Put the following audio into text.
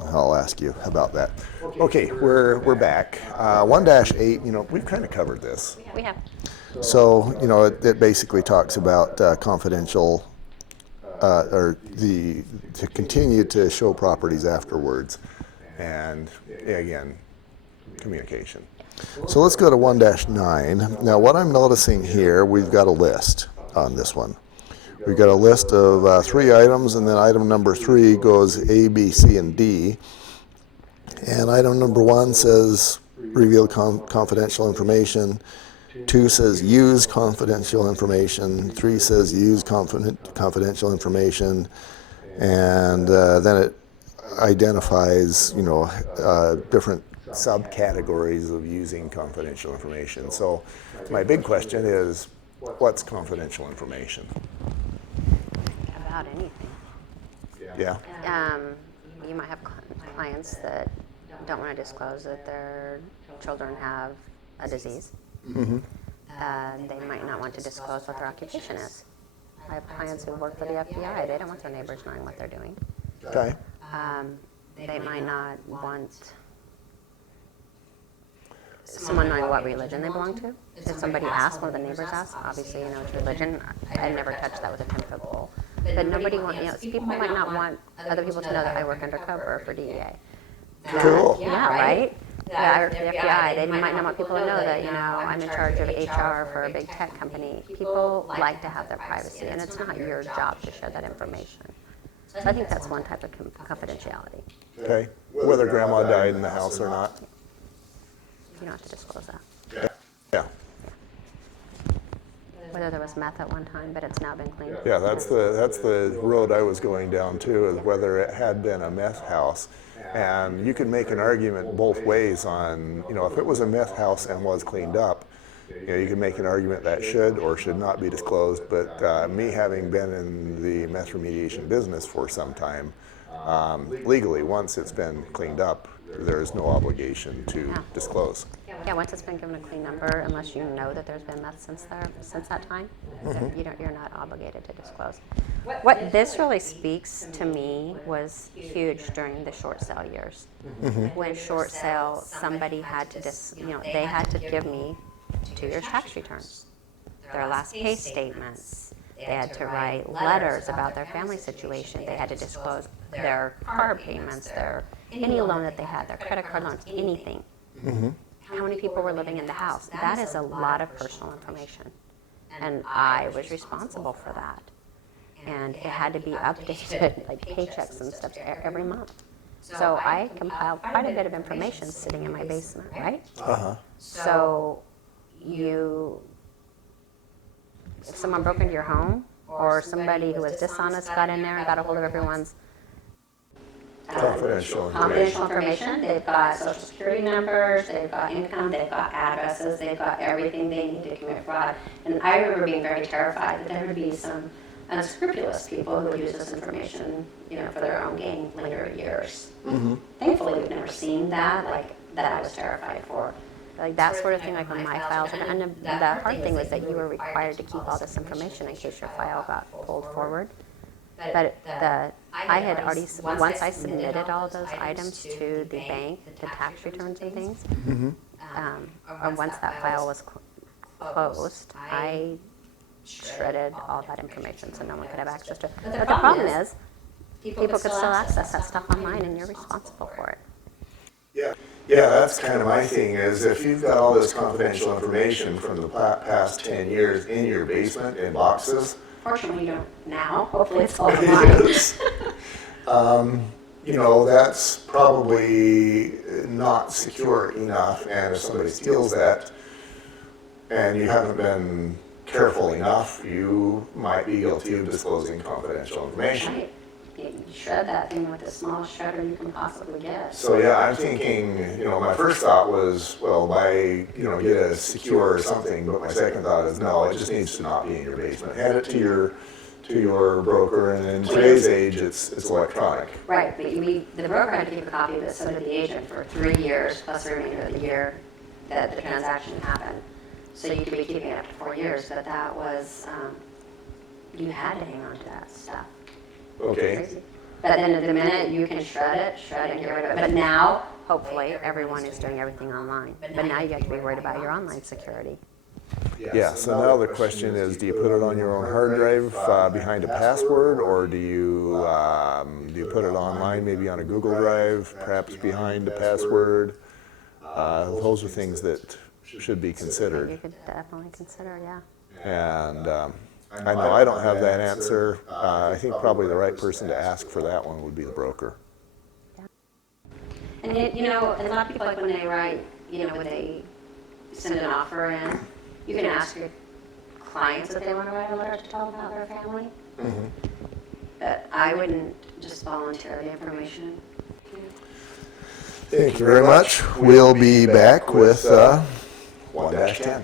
I'll ask you about that. Okay, we're back. 1-8, we've kind of covered this. We have. So, it basically talks about confidential, or to continue to show properties afterwards. And again, communication. So let's go to 1-9. Now, what I'm noticing here, we've got a list on this one. We've got a list of 3 items, and then item number 3 goes A, B, C, and D. And item number 1 says reveal confidential information. 2 says use confidential information. 3 says use confidential information. And then it identifies, different subcategories of using confidential information. So my big question is, what's confidential information? About anything. Yeah. You might have clients that don't want to disclose that their children have a disease. Mm-hmm. They might not want to disclose what their occupation is. I have clients who work for the FBI. They don't want their neighbors knowing what they're doing. Okay. They might not want someone knowing what religion they belong to. If somebody asks, one of the neighbors asks, obviously, it's religion. I never touched that with a 10-foot pole. But nobody wants, people might not want other people to know that I work undercover for DEA. Cool. Yeah, right? Yeah, I work for the FBI. They might not want people to know that, I'm in charge of HR for a big tech company. People like to have their privacy, and it's not your job to share that information. So I think that's one type of confidentiality. Okay. Whether grandma died in the house or not. You don't have to disclose that. Yeah. Whether there was meth at one time, but it's now been cleaned. Yeah, that's the road I was going down to, is whether it had been a meth house. And you can make an argument both ways on, if it was a meth house and was cleaned up, you can make an argument that should or should not be disclosed. But me having been in the meth remediation business for some time, legally, once it's been cleaned up, there is no obligation to disclose. Yeah, once it's been given a clean number, unless you know that there's been meth since that time, you're not obligated to disclose. What this really speaks to me was huge during the short sale years. When short sale, somebody had to they had to give me 2 years tax returns, their last pay statements. They had to write letters about their family situation. They had to disclose their car payments, any loan that they had, their credit card loans, anything. How many people were living in the house? That is a lot of personal information. And I was responsible for that. And it had to be updated, like paychecks and stuff every month. So I compiled quite a bit of information sitting in my basement, right? So if someone broke into your home, or somebody who was dishonest got in there and got a hold of everyone's Confidential information. They've got social security numbers, they've got income, they've got addresses, they've got everything they need to commit fraud. And I remember being very terrified that there would be some unscrupulous people who would use this information, for their own gain later in years. Thankfully, we've never seen that, that I was terrified for. Like that sort of thing, like when my files, and the hard thing was that you were required to keep all this information in case your file got pulled forward. But I had already, once I submitted all of those items to the bank, the tax returns and things, or once that file was closed, I shredded all that information so no one could have access to it. But the problem is, people could still access that stuff online and you're responsible for it. Yeah, that's kind of my thing, is if you've got all this confidential information from the past 10 years in your basement in boxes. Fortunately, you don't now. Hopefully it's all online. That's probably not secure enough, and if somebody steals that and you haven't been careful enough, you might be guilty of disclosing confidential information. Right. You shred that thing with the smallest shredder you can possibly get. So yeah, I'm thinking, my first thought was, well, get a secure or something, but my second thought is, no, it just needs to not be in your basement. Hand it to your broker, and in today's age, it's electronic. Right, but the broker had to keep a copy of it, so did the agent, for 3 years, plus the remainder of the year that the transaction happened. So you could be keeping it up to 4 years, but that was, you had to hang on to that stuff. Okay. But then the minute you can shred it and get rid of it. But now, hopefully, everyone is doing everything online. But now you have to be worried about your online security. Yeah, so now the question is, do you put it on your own hard drive behind a password, or do you put it online, maybe on a Google Drive, perhaps behind a password? Those are things that should be You considered. could definitely consider, yeah. And I know I don't have that answer. I think probably the right person to ask for that one would be the broker. And you know, a lot of people, like when they write, you know, when they send an offer in, you can ask your clients if they want to write a letter to tell about their family. But I wouldn't just volunteer the information. Thank you very much. We'll be back with 1-10.